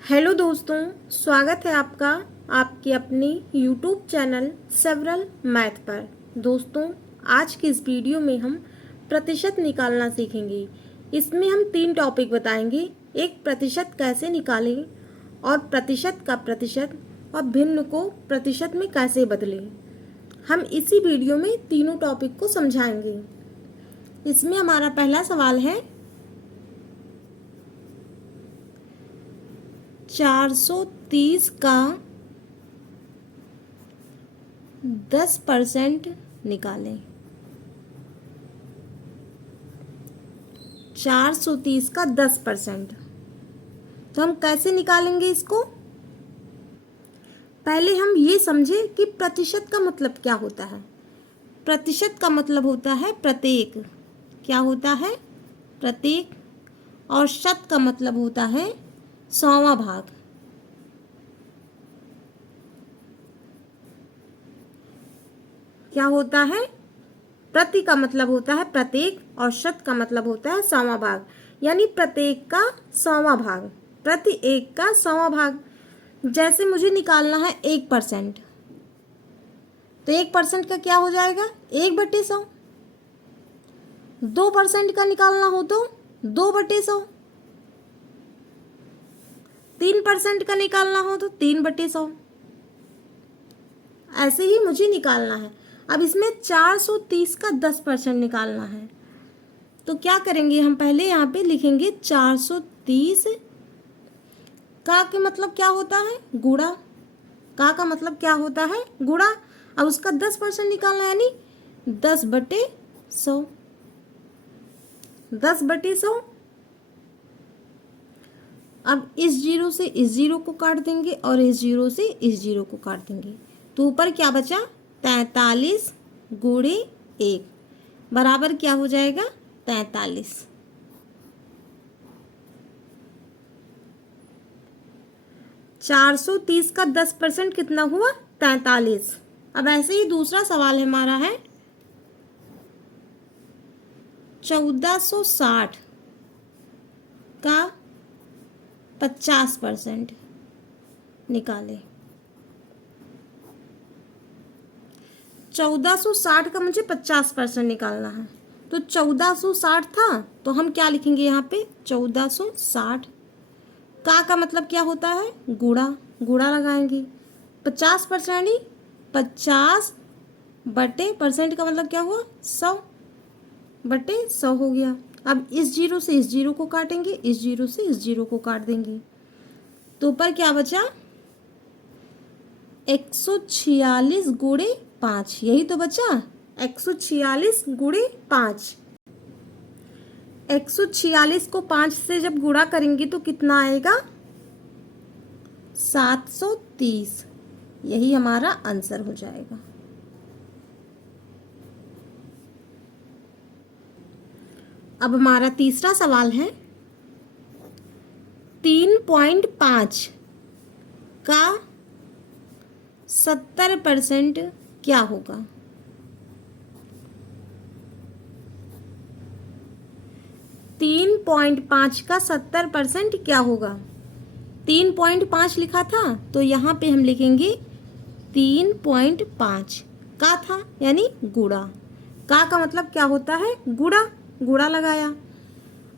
Hello दोस्तों, स्वागत है आपका आपकी अपनी यूट्यूब चैनल सेवरल मैथ पर। दोस्तों, आज की इस वीडियो में हम प्रतिशत निकालना सीखेंगे। इसमें हम 3 टॉपिक बताएंगे। एक, प्रतिशत कैसे निकालें, और प्रतिशत का प्रतिशत और भिन्न को प्रतिशत में कैसे बदलें। हम इसी वीडियो में तीनों टॉपिक को समझाएंगे। इसमें हमारा पहला सवाल है 430 का 10% निकालें। 430 का 10%, तो हम कैसे निकालेंगे इसको। पहले हम ये समझे कि प्रतिशत का मतलब क्या होता है। प्रतिशत का मतलब होता है प्रत्येक। क्या होता है? प्रत्येक। और शत का मतलब होता है 100वां भाग। क्या होता है? प्रति का मतलब होता है प्रत्येक और शत का मतलब होता है 100वां भाग, यानी प्रत्येक का 100वां भाग, प्रति एक का 100वां भाग। जैसे मुझे निकालना है 1%, तो 1% का क्या हो जाएगा? 1/100। 2% का निकालना हो तो 2/100। 3% का निकालना हो तो 3/100। ऐसे ही मुझे निकालना है। अब इसमें 430 का 10% निकालना है, तो क्या करेंगे हम? पहले यहाँ पे लिखेंगे 430 का मतलब क्या होता है? गुणा। का मतलब क्या होता है? गुणा। अब उसका 10% निकालना है, यानी 10/100। 10/100। अब इस जीरो से इस जीरो को काट देंगे और इस जीरो से इस जीरो को काट देंगे, तो ऊपर क्या बचा? 43 गुणे 1 बराबर क्या हो जाएगा? 43। 430 का 10% कितना हुआ? 43। अब ऐसे ही दूसरा सवाल हमारा है 1460 का 50% निकालें। 1460 का मुझे 50% निकालना है, तो 1460 था, तो हम क्या लिखेंगे यहाँ पे? 1460। का मतलब क्या होता है? गुणा। गुणा लगाएंगे। 50% यानी 50/% का मतलब क्या हुआ? 100/100 हो गया। अब इस जीरो से इस जीरो को काटेंगे, इस जीरो से इस जीरो को काट देंगे, तो ऊपर क्या बचा? 146 गुणे 5। यही तो बचा, 146 गुणे 5। 146 को 5 से जब गुणा करेंगे तो कितना आएगा? 730। यही हमारा आंसर हो जाएगा। अब हमारा तीसरा सवाल है 3.5 का 70% क्या होगा? 3.5 का 70% क्या होगा? 3.5 लिखा था, तो यहाँ पे हम लिखेंगे 3.5 का था, यानी गुणा। का मतलब क्या होता है? गुणा। गुणा लगाया।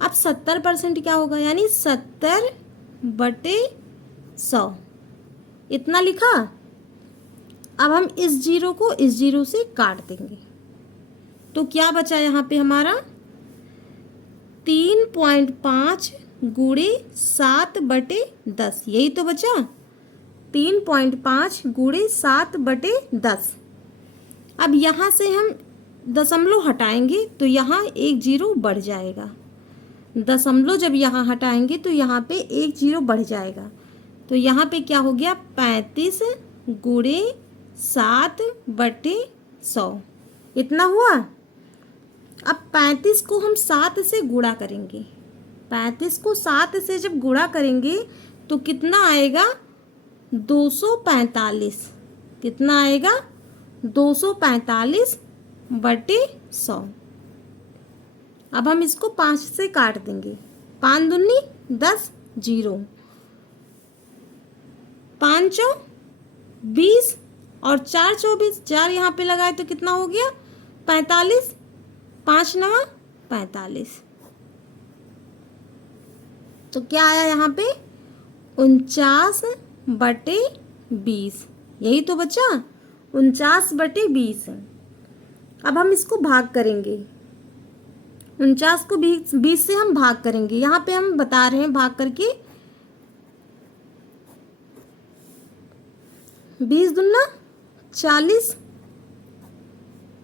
अब 70% क्या होगा? यानी 70/100। इतना लिखा। अब हम इस जीरो को इस जीरो से काट देंगे, तो क्या बचा यहाँ पे हमारा? 3.5 गुणे 7/10। यही तो बचा, 3.5 गुणे 7/10। अब यहाँ से हम दशमलव हटाएंगे तो यहाँ एक जीरो बढ़ जाएगा। दशमलव जब यहाँ हटाएंगे तो यहाँ पे एक जीरो बढ़ जाएगा, तो यहाँ पे क्या हो गया? 35 गुणे 7/100। इतना हुआ। अब 35 को हम 7 से गुणा करेंगे। 35 को 7 से जब गुणा करेंगे तो कितना आएगा? 245। कितना आएगा? 245/100। अब हम इसको 5 से काट देंगे। 5 दूनी 10, जीरो। 5 चौ 20 और 4 24, 4 यहाँ पे लगाए तो कितना हो गया 45, 5 नवा 45। तो क्या आया यहाँ पे 49/20, यही तो बचा 49/20। अब हम इसको भाग करेंगे, 49 को 20 से हम भाग करेंगे। यहाँ पे हम बता रहे हैं भाग करके 20 दूना 40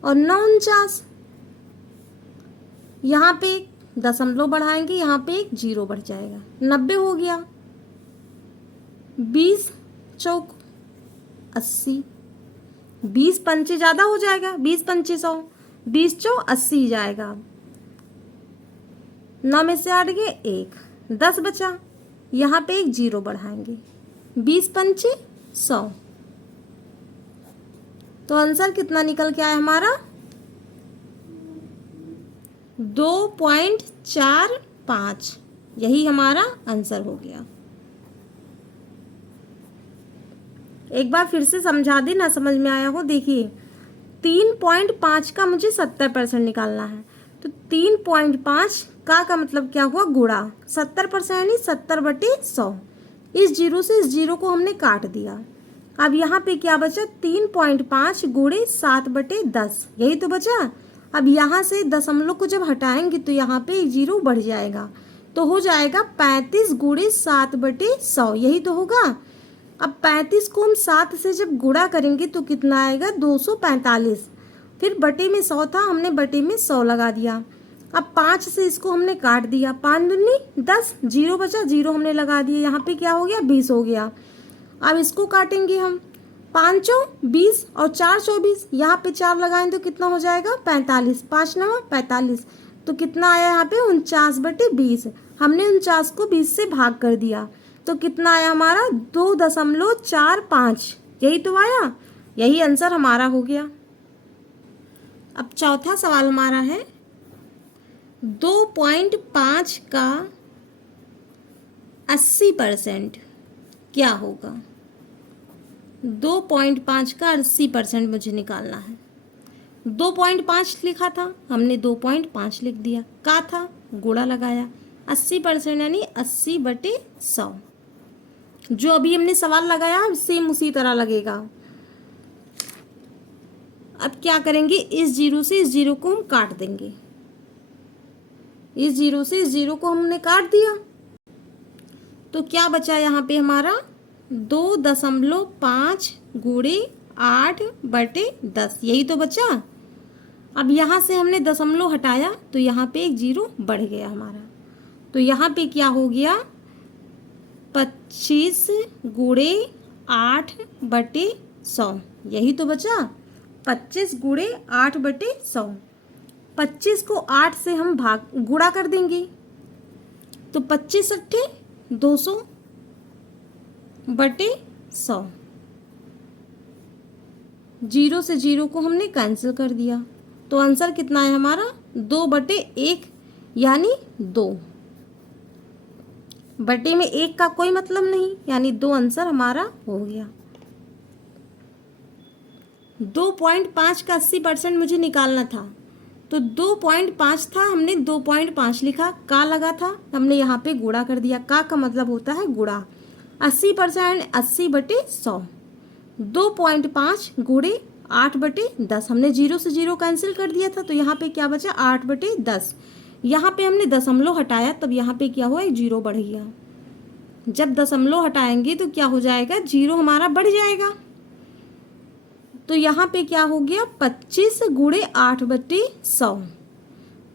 और 9 49। यहाँ पे एक दशमलव बढ़ाएंगे, यहाँ पे एक 0 बढ़ जाएगा, 90 हो गया। 20 चौक 80, 20 पंचे ज़्यादा हो जाएगा, 20 पंचे 100, 20 चौ 80 जाएगा। 9 में से 8 गए 1, 10 बचा, यहाँ पे एक 0 बढ़ाएंगे, 20 पंचे 100। तो आंसर कितना निकल के आया हमारा 2.45, यही हमारा आंसर हो गया। एक बार फिर से समझा दे ना समझ में आया हो। देखिए 3.5 का मुझे 70% निकालना है, तो 3.5 का मतलब क्या हुआ गुणा 70%, यानी 70/100। इस जीरो से इस जीरो को हमने काट दिया। अब यहाँ पे क्या बचा 3.5 गुणे 7/10, यही तो बचा। अब यहाँ से दशमलव को जब हटाएंगे तो यहाँ पे एक 0 बढ़ जाएगा, तो हो जाएगा 35 गुणे 7/100, यही तो होगा। अब 35 को हम 7 से जब गुणा करेंगे तो कितना आएगा 245। फिर बटे में 100 था, हमने बटे में 100 लगा दिया। अब 5 से इसको हमने काट दिया, 5 दूनी 10, 0 बचा, 0 हमने लगा दिया, यहाँ पे क्या हो गया 20 हो गया। अब इसको काटेंगे हम, 5 चौ 20 और 4 24, यहाँ पे 4 लगाएं तो कितना हो जाएगा 45, 5 नवा 45। तो कितना आया यहाँ पे 49/20। हमने 49 को 20 से भाग कर दिया, तो कितना आया हमारा 2.45, यही तो आया, यही आंसर हमारा हो गया। अब चौथा सवाल हमारा है 2.5 का 80% क्या होगा। 2.5 का 80% मुझे निकालना है। 2.5 लिखा था, हमने 2.5 लिख दिया, का था गुणा लगाया, 80% यानी 80/100। जो अभी हमने सवाल लगाया सेम उसी तरह लगेगा। अब क्या करेंगे, इस जीरो से इस जीरो को हम काट देंगे, इस जीरो से इस जीरो को हमने काट दिया, तो क्या बचा यहाँ पे हमारा 2.5 गुणे 8/10, यही तो बचा। अब यहाँ से हमने दशमलव हटाया तो यहाँ पे एक 0 बढ़ गया हमारा, तो यहाँ पे क्या हो गया 25 गुणे 8/100, यही तो बचा 25 गुणे 8/100। 25 को 8 से हम भाग गुणा कर देंगे, तो 25 अट्ठे 200/100। 0 से 0 को हमने कैंसिल कर दिया, तो आंसर कितना है हमारा 2/1, यानी 2। बटे में 1 का कोई मतलब नहीं, यानी 2 आंसर हमारा हो गया। 2.5 का 80% मुझे निकालना था, तो 2.5 था, हमने 2.5 लिखा, का लगा था, हमने यहाँ पे गुणा कर दिया, का मतलब होता है गुणा। 80% 80/100, 2.5 गुणे 8/10, हमने 0 से 0 कैंसिल कर दिया था, तो यहाँ पे क्या बचा 8/10। यहाँ पे हमने दशमलव हटाया, तब यहाँ पे क्या हुआ 0 बढ़ गया। जब दशमलव हटाएंगे तो क्या हो जाएगा 0 हमारा बढ़ जाएगा, तो यहाँ पे क्या हो गया 25 गुणे 8/100।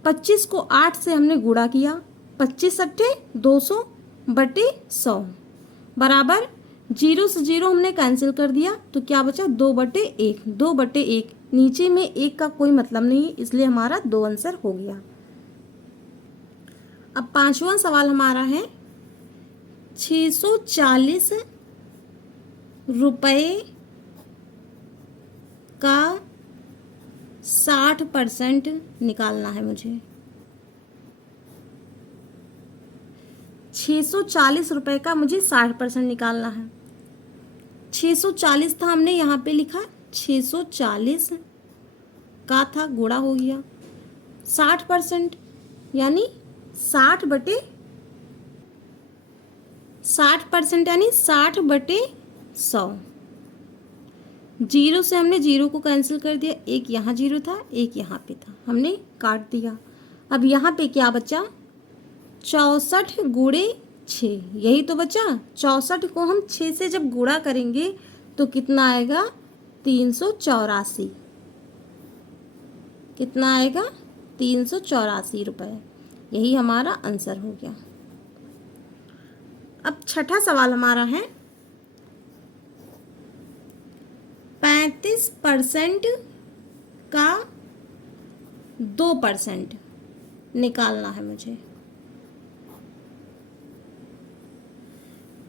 25 को 8 से हमने गुणा किया, 25 अट्ठे 200/100 बराबर 0 से 0 हमने कैंसिल कर दिया, तो क्या बचा 2/1, 2/1, नीचे में 1 का कोई मतलब नहीं, इसलिए हमारा 2 आंसर हो गया। अब पांचवा सवाल हमारा है 640 रुपये का 60% निकालना है मुझे। 640 रुपये का मुझे 60% निकालना है। 640 था, हमने यहाँ पे लिखा 640 का था, गुणा हो गया 60%, यानी 60% यानी 60/100। जीरो से हमने जीरो को कैंसिल कर दिया, एक यहाँ जीरो था एक यहाँ पे था, हमने काट दिया। अब यहाँ पे क्या बचा, 64 गुणे 6, यही तो बचा। 64 को हम 6 से जब गुणा करेंगे तो कितना आएगा, 384। कितना आएगा, 384 रुपये। यही हमारा आंसर हो गया। अब छठा सवाल हमारा है, 35% का 2% निकालना है मुझे।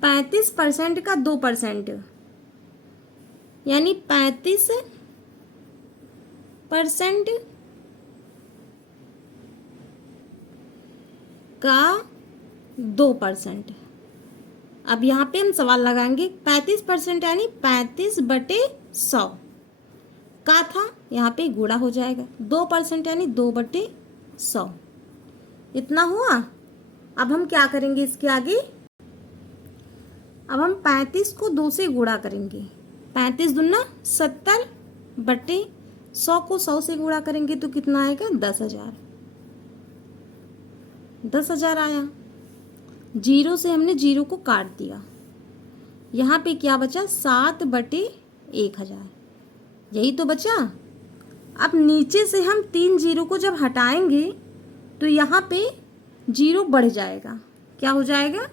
35% का 2% यानी 35% का 2%। अब यहाँ पे हम सवाल लगाएंगे, 35% यानी 35/100 का था, यहाँ पे गुणा हो जाएगा। 2% यानी 2/100, इतना हुआ। अब हम क्या करेंगे इसके आगे, अब हम 35 को 2 से गुणा करेंगे। 35 दूना 70/100 को 100 से गुणा करेंगे तो कितना आएगा, 10,000। 10,000 आया। जीरो से हमने जीरो को काट दिया, यहाँ पे क्या बचा, 7/1000, यही तो बचा। अब नीचे से हम 3 जीरो को जब हटाएंगे तो यहाँ पे जीरो बढ़ जाएगा। क्या हो जाएगा,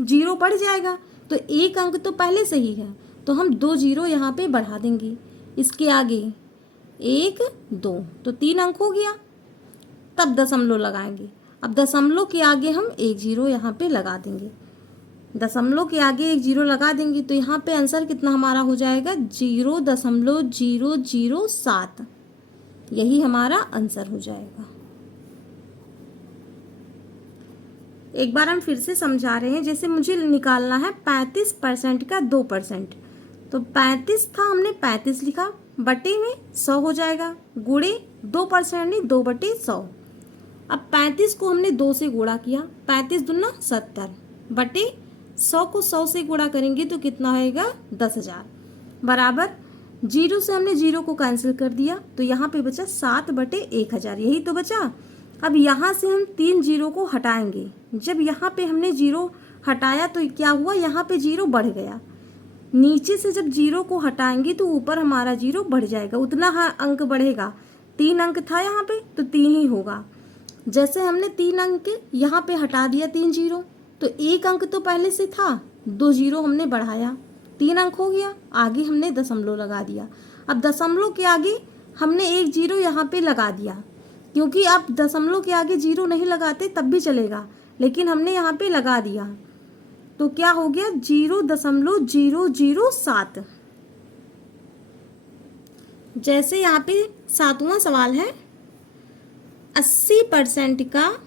जीरो बढ़ जाएगा। तो एक अंक तो पहले से ही है, तो हम 2 जीरो यहाँ पे बढ़ा देंगे। इसके आगे 1 2 तो 3 अंक हो गया। तब दशमलव लगाएंगे। अब दशमलव के आगे हम 1 जीरो यहाँ पे लगा देंगे। दशमलव के आगे 1 जीरो लगा देंगे तो यहाँ पे आंसर कितना हमारा हो जाएगा, 0.007। यही हमारा आंसर हो जाएगा। एक बार हम फिर से समझा रहे हैं, जैसे मुझे निकालना है 35% का 2%। तो 35 था, हमने 35 लिखा, बटे में 100 हो जाएगा, गुणे 2% यानी 2/100। अब 35 को हमने 2 से गुणा किया, 35 दूना 70 बटे 100 को 100 से गुणा करेंगे तो कितना होएगा, 10,000 बराबर। जीरो से हमने जीरो को कैंसिल कर दिया तो यहाँ पे बचा 7/1000, यही तो बचा। अब यहाँ से हम 3 जीरो को हटाएंगे। जब यहाँ पे हमने जीरो हटाया तो क्या हुआ, यहाँ पे जीरो बढ़ गया। नीचे से जब जीरो को हटाएंगे तो ऊपर हमारा जीरो बढ़ जाएगा, उतना अंक बढ़ेगा। 3 अंक था यहाँ पे तो 3 ही होगा। जैसे हमने 3 अंक यहाँ पे हटा दिया, 3 जीरो, तो 1 अंक तो पहले से था, 2 जीरो हमने बढ़ाया, 3 अंक हो गया। आगे हमने दशमलव लगा दिया। अब दशमलव के आगे हमने 1 जीरो यहाँ पे लगा दिया, क्योंकि आप दशमलव के आगे जीरो नहीं लगाते तब भी चलेगा, लेकिन हमने यहाँ पे लगा दिया तो क्या हो गया, 0.007। जैसे यहाँ पे 7वां सवाल है, 80% का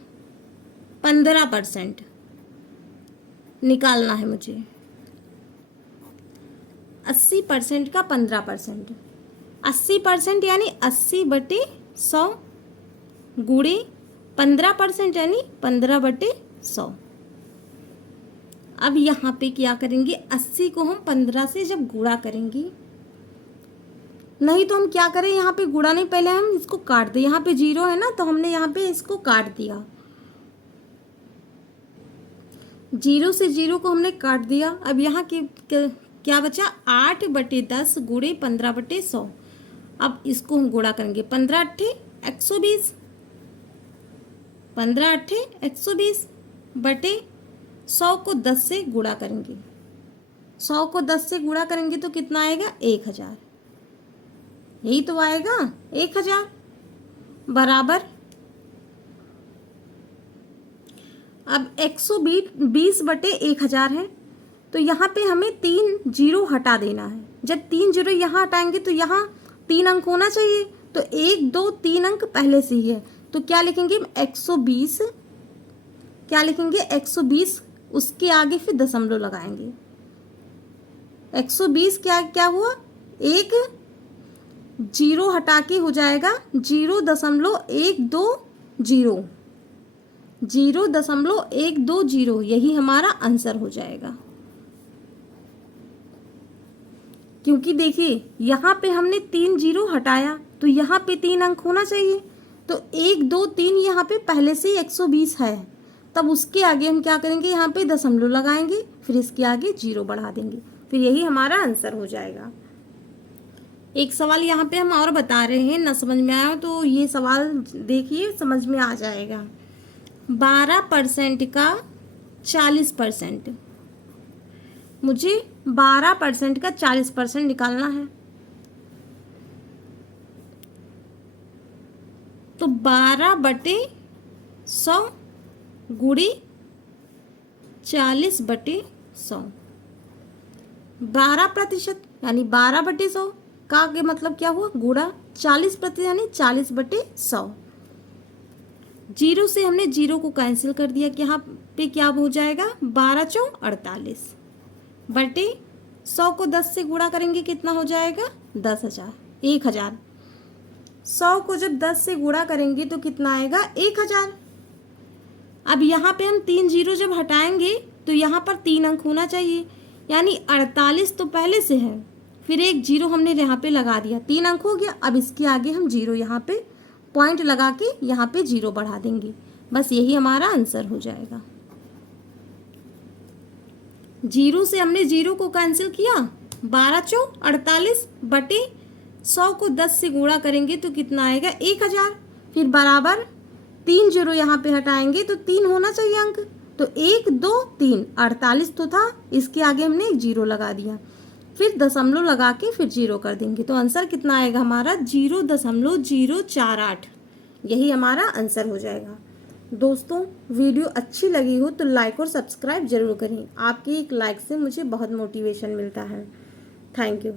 15% निकालना है मुझे। 80% का 15%, 80% यानी 80/100 गुणे 15% यानी 15/100। अब यहाँ पे क्या करेंगे, 80 को हम 15 से जब गुणा करेंगे, नहीं तो हम क्या करें, यहाँ पे गुणा नहीं, पहले हम इसको काट दें। यहाँ पे जीरो है ना, तो हमने यहाँ पे इसको काट दिया। जीरो से जीरो को हमने काट दिया। अब यहाँ के क्या बचा, 8/10 गुणे 15/100। अब इसको हम गुणा करेंगे, 15 8 120, 15 8 120 बटे 100 को 10 से गुणा करेंगे। 100 को 10 से गुणा करेंगे तो कितना आएगा, 1000। यही तो आएगा 1000 बराबर। अब 120/1000 है, तो यहाँ पे हमें 3 जीरो हटा देना है। जब 3 जीरो यहाँ हटाएंगे तो यहाँ 3 अंक होना चाहिए, तो 1 2 3 अंक पहले से ही है, तो क्या लिखेंगे, 120। क्या लिखेंगे, 120, उसके आगे फिर दशमलव लगाएंगे। 120 क्या क्या हुआ, एक जीरो हटा के हो जाएगा 0.120, 0.120, यही हमारा आंसर हो जाएगा। क्योंकि देखिए यहाँ पे हमने 3 जीरो हटाया तो यहाँ पे 3 अंक होना चाहिए, तो 1 2 3 यहाँ पे पहले से ही 120 है, तब उसके आगे हम क्या करेंगे, यहाँ पे दशमलव लगाएंगे, फिर इसके आगे जीरो बढ़ा देंगे, फिर यही हमारा आंसर हो जाएगा। एक सवाल यहाँ पे हम और बता रहे हैं, न समझ में आया तो ये सवाल देखिए, समझ में आ जाएगा। 12% का 40%, मुझे 12% का 40% निकालना है। तो 12/100 गुणे 40/100, 12% यानी 12/100 का के मतलब क्या हुआ, गुणा 40% यानी 40/100। जीरो से हमने जीरो को कैंसिल कर दिया कि यहाँ पे क्या हो जाएगा, 12 चौक 48 बटे 100 को 10 से गुणा करेंगे कितना हो जाएगा, 10,000, 1,000। 100 को जब 10 से गुणा करेंगे तो कितना आएगा, 1,000। अब यहाँ पे हम 3 जीरो जब हटाएंगे तो यहाँ पर 3 अंक होना चाहिए, यानी 48 तो पहले से है, फिर एक जीरो हमने यहाँ पे लगा दिया, 3 अंक हो गया। अब इसके आगे हम जीरो यहाँ पे पॉइंट लगा के यहाँ पे जीरो बढ़ा देंगे, बस यही हमारा आंसर हो जाएगा। जीरो से हमने जीरो को कैंसिल किया, 12 चौक 48 बटे 100 को 10 से गुणा करेंगे तो कितना आएगा, 1,000। फिर बराबर 3 जीरो यहाँ पे हटाएंगे तो 3 होना चाहिए अंक, तो 1 2 3, 48 तो था, इसके आगे हमने एक जीरो लगा दिया, फिर दशमलव लगा के फिर जीरो कर देंगे, तो आंसर कितना आएगा हमारा, 0.048, यही हमारा आंसर हो जाएगा। दोस्तों वीडियो अच्छी लगी हो तो लाइक और सब्सक्राइब जरूर करें, आपकी एक लाइक से मुझे बहुत मोटिवेशन मिलता है। Thank you.